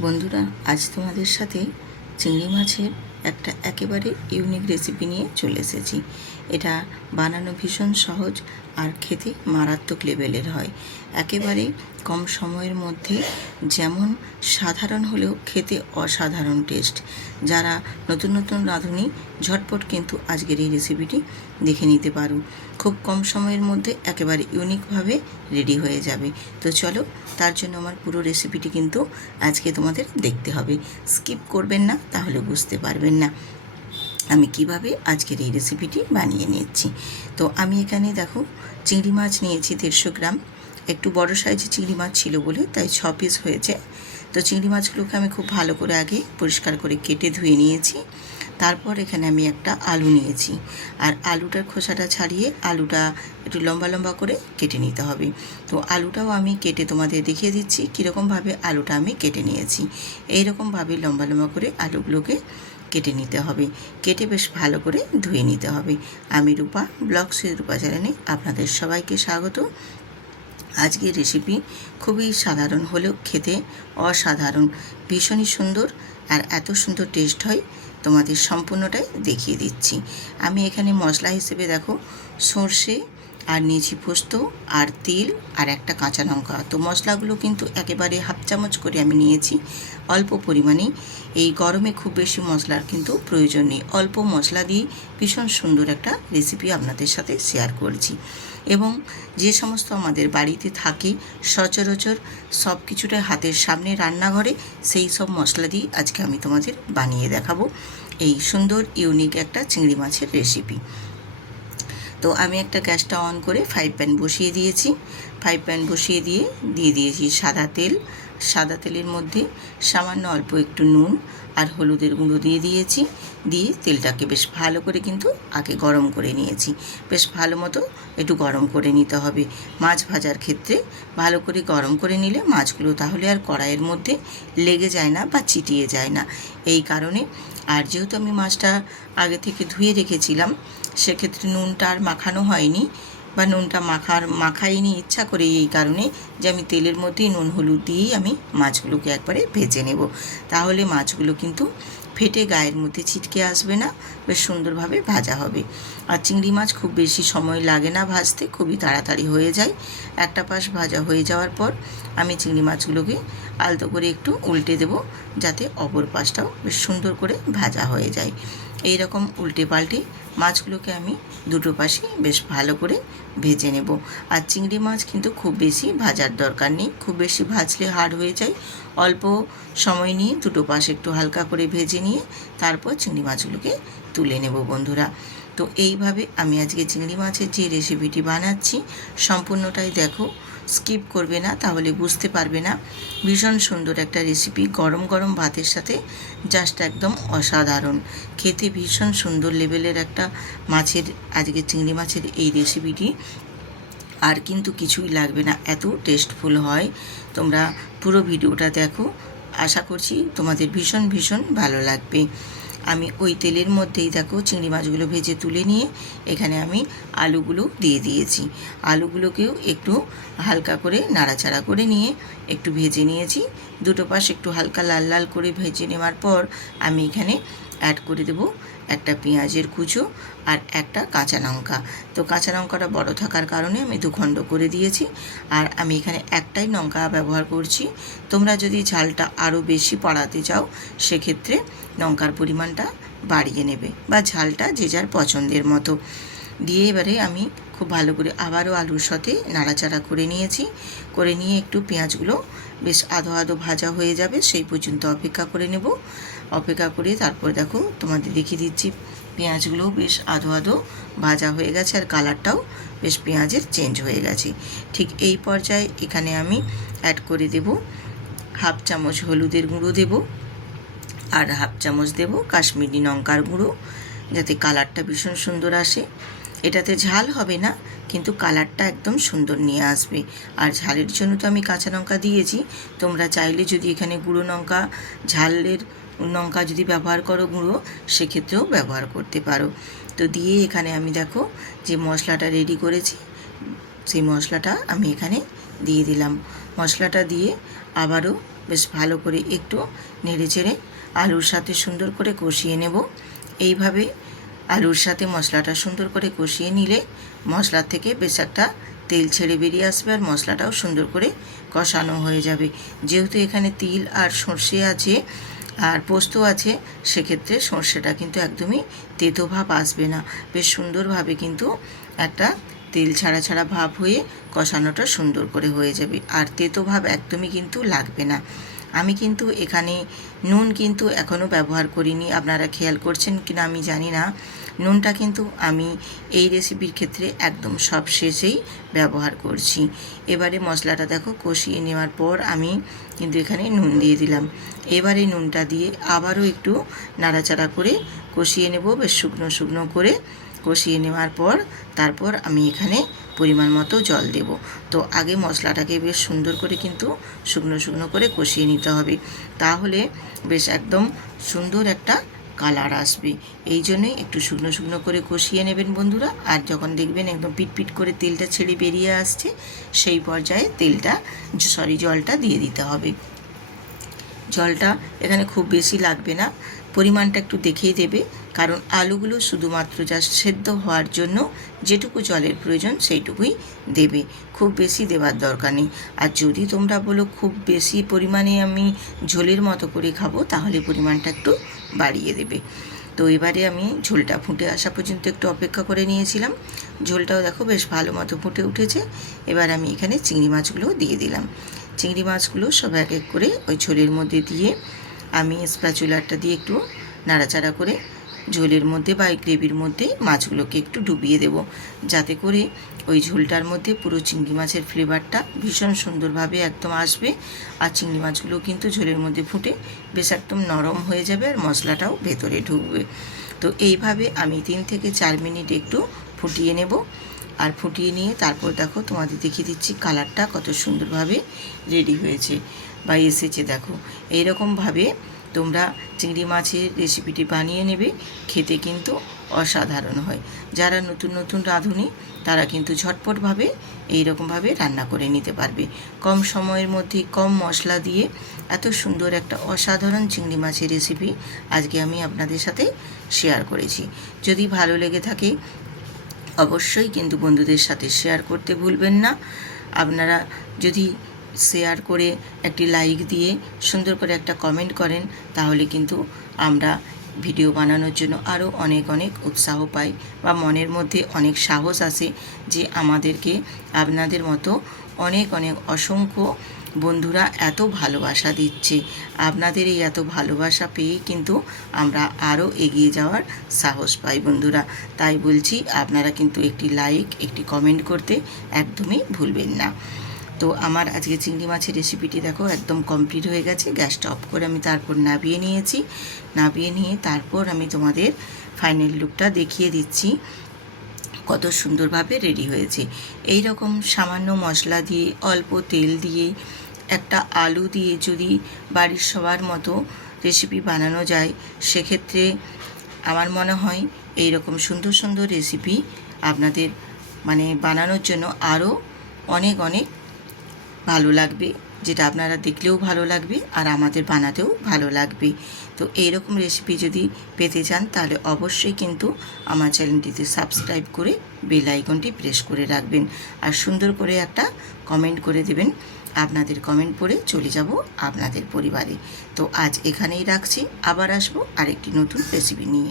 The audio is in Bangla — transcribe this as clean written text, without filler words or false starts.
বন্ধুরা, আজ তোমাদের সাথে চিংড়ি মাছের একটা একেবারে ইউনিক রেসিপি নিয়ে চলে এসেছি। এটা বানানো ভীষণ সহজ আর খেতে মারাত্মক লেভেলের হয়। একেবারে কম সময়ের মধ্যে যেমন সাধারণ হলেও খেতে অসাধারণ টেস্ট। যারা নতুন নতুন রাঁধুনি ঝটপট কিন্তু আজকের এই রেসিপিটি দেখে নিতে পারো। খুব কম সময়ের মধ্যে একেবারে ইউনিকভাবে রেডি হয়ে যাবে। তো চলো, তার জন্য আমার পুরো রেসিপিটি কিন্তু আজকে তোমাদের দেখতে হবে। স্কিপ করবেন না, তাহলে বুঝতে পারবেন না আমি কিভাবে আজকের এই রেসিপিটি বানিয়ে নিচ্ছি। তো আমি এখানে দেখো চিংড়ি মাছ নিয়েছি 150 গ্রাম। একটু বড় সাইজের চিংড়ি মাছ ছিল বলে তাই 6 পিস হয়েছে। তো চিংড়ি মাছগুলোকে আমি খুব ভালো করে আগে পরিষ্কার করে কেটে ধুয়ে নিয়েছি। তারপর এখানে আমি একটা আলু নিয়েছি, আর আলুটার খোসাটা ছাড়িয়ে আলুটা একটু লম্বা লম্বা করে কেটে নিতে হবে। তো আলুটাও আমি কেটে তোমাদের দেখিয়ে দিচ্ছি কীরকমভাবে আলুটা আমি কেটে নিয়েছি। এইরকমভাবে লম্বা লম্বা করে আলুগুলোকে কেটে নিতে হবে। কেটে বেশ ভালো করে ধুয়ে নিতে হবে। আমি রূপা, ব্লগস উইথ রূপা চ্যানেলে আপনাদের সবাইকে স্বাগত। আজকের রেসিপি খুবই সাধারণ হলেও খেতে অসাধারণ, ভীষণই সুন্দর, আর এত সুন্দর টেস্ট হয় তোমাদের সম্পূর্ণটাই দেখিয়ে দিচ্ছি। আমি এখানে মশলা হিসেবে দেখো সর্ষে আর নিয়েছি পোস্ত আর তিল আর একটা কাঁচা লঙ্কা। তো মশলাগুলো কিন্তু একেবারে হাফ চামচ করে আমি নিয়েছি, অল্প পরিমাণেই। এই গরমে খুব বেশি মশলার কিন্তু প্রয়োজন নেই, অল্প মশলা দিয়ে ভীষণ সুন্দর একটা রেসিপি আপনাদের সাথে শেয়ার করছি। এবং যে সমস্ত আমাদের বাড়িতে থাকে সচরাচর সব কিছুটাই হাতের সামনে রান্নাঘরে, সেই সব মশলা দিয়ে আজকে আমি তোমাদের বানিয়ে দেখাবো এই সুন্দর ইউনিক একটা চিংড়ি মাছের রেসিপি। তো আমি একটা গ্যাসটা অন করে ফ্রাই প্যান বসিয়ে দিয়েছি। ফ্রাই প্যান বসিয়ে দিয়ে দিয়েছি সাদা তেল। সাদা তেলের মধ্যে সামান্য অল্প একটু নুন আর হলুদের গুঁড়ো দিয়ে দিয়েছি। দিয়ে তেলটাকে বেশ ভালো করে কিন্তু আগে গরম করে নিয়েছি। বেশ ভালো মতো একটু গরম করে নিতে হবে। মাছ ভাজার ক্ষেত্রে ভালো করে গরম করে নিলে মাছগুলো তাহলে আর কড়াইয়ের মধ্যে লেগে যায় না বা চিটিয়ে যায় না, এই কারণে। আর যেহেতু আমি মাছটা আগে থেকে ধুয়ে রেখেছিলাম, সেক্ষেত্রে নুনটা আর মাখানো হয়নি বা নুনটা মাখাইনি ইচ্ছা করে, এই কারণে যে আমি তেলের মধ্যেই নুন হলুদ দিয়েই আমি মাছগুলোকে একবারে ভেজে নেব। তাহলে মাছগুলো কিন্তু ফেটে গায়ের মধ্যে ছিটকে আসবে না, বেশ সুন্দরভাবে ভাজা হবে। আর চিংড়ি মাছ খুব বেশি সময় লাগে না ভাজতে, খুবই তাড়াতাড়ি হয়ে যায়। একটা পাশ ভাজা হয়ে যাওয়ার পর আমি চিংড়ি মাছগুলোকে আলতো করে একটু উল্টে দেব, যাতে অপর পাশটাও বেশ সুন্দর করে ভাজা হয়ে যায়। এই রকম উল্টে পাল্টে মাছগুলোকে আমি দুটো পাশে বেশ ভালো করে ভেজে নেব। আর চিংড়ি মাছ কিন্তু খুব বেশি ভাজার দরকার নেই, খুব বেশি ভাজলে হার্ড হয়ে যায়। অল্প সময় নিয়ে দুটো পাশ একটু হালকা করে ভেজে নিয়ে তারপর চিংড়ি মাছগুলোকে তুলে নেব বন্ধুরা। তো এইভাবে আমি আজকে চিংড়ি মাছের যে রেসিপিটি বানাচ্ছি সম্পূর্ণটাই দেখো, স্কিপ করবে না, তাহলে বুঝতে পারবে না। ভীষণ সুন্দর একটা রেসিপি, গরম গরম ভাতের সাথে জাস্ট একদম অসাধারণ, খেতে ভীষণ সুন্দর লেভেলের একটা মাছের, আজকে চিংড়ি মাছের এই রেসিপিটি আর কিন্তু কিছুই লাগবে না, এত টেস্টফুল হয়। তোমরা পুরো ভিডিওটা দেখো, আশা করছি তোমাদের ভীষণ ভীষণ ভালো লাগবে। আমি ওই তেলের মধ্যেই দেখো চিংড়ি মাছগুলো ভেজে তুলে নিয়ে এখানে আমি আলুগুলো দিয়ে দিয়েছি। আলুগুলোকেও একটু হালকা করে নাড়াচাড়া করে নিয়ে একটু ভেজে নিয়েছি। দুটো পাশ একটু হালকা লাল লাল করে ভেজে নেওয়ার পর আমি এখানে অ্যাড করে দেব একটা পেঁয়াজের কুচো আর একটা কাঁচা লঙ্কা। তো কাঁচা লঙ্কাটা বড় থাকার কারণে আমি দুখণ্ড করে দিয়েছি, আর আমি এখানে একটাই লঙ্কা ব্যবহার করছি। তোমরা যদি ঝালটা আরও বেশি বাড়াতে চাও সেক্ষেত্রে লঙ্কার পরিমাণটা বাড়িয়ে নেবে, বা ঝালটা যে যার পছন্দের মতো দিয়ে এবারে আমি খুব ভালো করে আবারও আলুর সাথে নাড়াচাড়া করে নিয়েছি। করে নিয়ে একটু পেঁয়াজগুলো বেশ আধো আধো ভাজা হয়ে যাবে সেই পর্যন্ত অপেক্ষা করে নেব। অপেক্ষা করে তারপর দেখো তোমাদের দেখিয়ে দিচ্ছি, পেঁয়াজগুলো বেশ আধো আধো ভাজা হয়ে গেছে আর কালারটাও বেশ পেঁয়াজের চেঞ্জ হয়ে গেছে। ঠিক এই পর্যায়ে এখানে আমি অ্যাড করে দেব হাফ চামচ হলুদের গুঁড়ো দেব, আর হাফ চামচ দেব কাশ্মীরি লঙ্কার গুঁড়ো, যাতে কালারটা ভীষণ সুন্দর আসে। এটাতে ঝাল হবে না, কিন্তু কালারটা একদম সুন্দর নিয়ে আসবে। আর ঝালের জন্য তো আমি কাঁচা লঙ্কা দিয়েছি, তোমরা চাইলে যদি এখানে গুঁড়ো লঙ্কা, ঝালের লঙ্কা যদি ব্যবহার করো গুঁড়ো, সেক্ষেত্রেও ব্যবহার করতে পারো। তো দিয়ে এখানে আমি দেখো যে মশলাটা রেডি করেছি, সেই মশলাটা আমি এখানে দিয়ে দিলাম। মশলাটা দিয়ে আবারও বেশ ভালো করে একটু নেড়েচেড়ে আলুর সাথে সুন্দর করে কষিয়ে নেব। এইভাবে আলুর সাথে মশলাটা সুন্দর করে কষিয়ে নিলে মশলার থেকে বেশ একটা তেল ছেড়ে বেরিয়ে আসবে আর মশলাটাও সুন্দর করে কষানো হয়ে যাবে। যেহেতু এখানে তিল আর সর্ষে আছে আর পোস্ত আছে, সেক্ষেত্রে সর্ষেটা কিন্তু একদমই তেতো ভাব আসবে না, বেশ সুন্দরভাবে কিন্তু একটা তেল ছাড়া ছাড়া ভাব হয়ে কষানোটা সুন্দর করে হয়ে যাবে আর তেতো ভাব একদমই কিন্তু লাগবে না। আমি কিন্তু এখানে নুন কিন্তু এখনও ব্যবহার করিনি, আপনারা খেয়াল করছেন কিনা আমি জানি না। নুনটা কিন্তু আমি এই রেসিপির ক্ষেত্রে একদম সব শেষেই ব্যবহার করছি। এবারে মশলাটা দেখো কষিয়ে নেওয়ার পর আমি কিন্তু এখানে নুন দিয়ে দিলাম। এবারে নুনটা দিয়ে আবারও একটু নাড়াচাড়া করে কষিয়ে নেব, বেশ শুকনো শুকনো করে কষিয়ে নেওয়ার পর তারপর আমি এখানে পরিমাণ মতো জল দেব। তো আগে মশলাটাকে বেশ সুন্দর করে কিন্তু শুকনো শুকনো করে কষিয়ে নিতে হবে, তাহলে বেশ একদম সুন্দর একটা কালার আসবে। এই জন্যই একটু শুকনো শুকনো করে কষিয়ে নেবেন বন্ধুরা। আর যখন দেখবেন একদম পিটপিট করে তেলটা ছেড়ে বেরিয়ে আসছে, সেই পর্যায়ে জলটা দিয়ে দিতে হবে। জলটা এখানে খুব বেশি লাগবে না, পরিমাণটা একটু দেখেই দেবে, কারণ আলুগুলো শুধুমাত্র জাস্ট সেদ্ধ হওয়ার জন্য যেটুকু জলের প্রয়োজন সেইটুকুই দেবে, খুব বেশি দেওয়ার দরকার নেই। আর যদি তোমরা বলো খুব বেশি পরিমাণে আমি ঝোলের মতো করে খাবো, তাহলে পরিমাণটা একটু বাড়িয়ে দেবে। তো এবারে আমি ঝোলটা ফুটে আসা পর্যন্ত একটু অপেক্ষা করে নিয়েছিলাম। ঝোলটাও দেখো বেশ ভালো মতো ফুটে উঠেছে। এবার আমি এখানে চিংড়ি মাছগুলো দিয়ে দিলাম। চিংড়ি মাছগুলো সব এক এক করে ওই ঝোলের মধ্যে দিয়ে আমি স্প্যাচুলারটা দিয়ে একটু নাড়াচাড়া করে ঝোলের মধ্যে বা গ্রেভির মধ্যে মাছগুলোকে একটু ডুবিয়ে দেব, যাতে করে ওই ঝোলটার মধ্যে পুরো চিংড়ি মাছের ফ্লেভারটা ভীষণ সুন্দরভাবে একদম আসবে। আর চিংড়ি মাছগুলো কিন্তু ঝোলের মধ্যে ফুটে বেশ একদম নরম হয়ে যাবে আর মশলাটাও ভেতরে ঢুকবে। তো এইভাবে আমি 3 থেকে 4 মিনিট একটু ফুটিয়ে নেব। আর ফুটিয়ে নিয়ে তারপর দেখো তোমাদের দেখিয়ে দিচ্ছি কালারটা কত সুন্দরভাবে রেডি হয়েছে বা এসেছে। দেখো এইরকমভাবে তোমরা চিংড়ি মাছের রেসিপিটি বানিয়ে নেবে, খেতে কিন্তু অসাধারণ হয়। যারা নতুন নতুন রাঁধুনি তারা কিন্তু ঝটপটভাবে এইরকমভাবে রান্না করে নিতে পারবে। কম সময়ের মধ্যে কম মশলা দিয়ে এত সুন্দর একটা অসাধারণ চিংড়ি মাছের রেসিপি আজকে আমি আপনাদের সাথে শেয়ার করেছি। যদি ভালো লেগে থাকে অবশ্যই কিন্তু বন্ধুদের সাথে শেয়ার করতে ভুলবেন না। আপনারা যদি শেয়ার করে একটি লাইক দিয়ে সুন্দর করে একটা কমেন্ট করেন, তাহলে কিন্তু আমরা ভিডিও বানানোর জন্য আরও অনেক অনেক উৎসাহ পাই বা মনের মধ্যে অনেক সাহস আসে যে আমাদেরকে আপনাদের মতো অনেক অনেক অসংখ্য বন্ধুরা এত ভালোবাসা দিচ্ছে। আপনাদের এই এত ভালোবাসা পেয়ে কিন্তু আমরা আরও এগিয়ে যাওয়ার সাহস পাই বন্ধুরা। তাই বলছি আপনারা কিন্তু একটি লাইক একটি কমেন্ট করতে একদমই ভুলবেন না। তো আমার আজকে চিংড়ি মাছের রেসিপিটি দেখো একদম কমপ্লিট হয়ে গেছে। গ্যাসটা অফ করে আমি তারপর নাবিয়ে নিয়েছি। নাবিয়ে নিয়ে তারপর আমি তোমাদের ফাইনাল লুকটা দেখিয়ে দিচ্ছি কত সুন্দরভাবে রেডি হয়েছে। এই রকম সামান্য মশলা দিয়ে অল্প তেল দিয়ে একটা আলু দিয়ে যদি বাড়ির সবার মতো রেসিপি বানানো যায়, সেক্ষেত্রে আমার মনে হয় এই রকম সুন্দর সুন্দর রেসিপি আপনাদের বানানোর জন্য আরও অনেক অনেক ভালো লাগবে, যেটা আপনারা দেখলেও ভালো লাগবে আর আমাদের বানাতেও ভালো লাগবে। তো এইরকম রেসিপি যদি পেতে চান তাহলে অবশ্যই কিন্তু আমার চ্যানেলটিতে সাবস্ক্রাইব করে বেল আইকনটি প্রেস করে রাখবেন আর সুন্দর করে একটা কমেন্ট করে দেবেন। আপনাদের কমেন্ট পড়ে চলে যাব আপনাদের পরিবারে। তো আজ এখানেই রাখছি, আবার আসবো আরেকটি নতুন রেসিপি নিয়ে।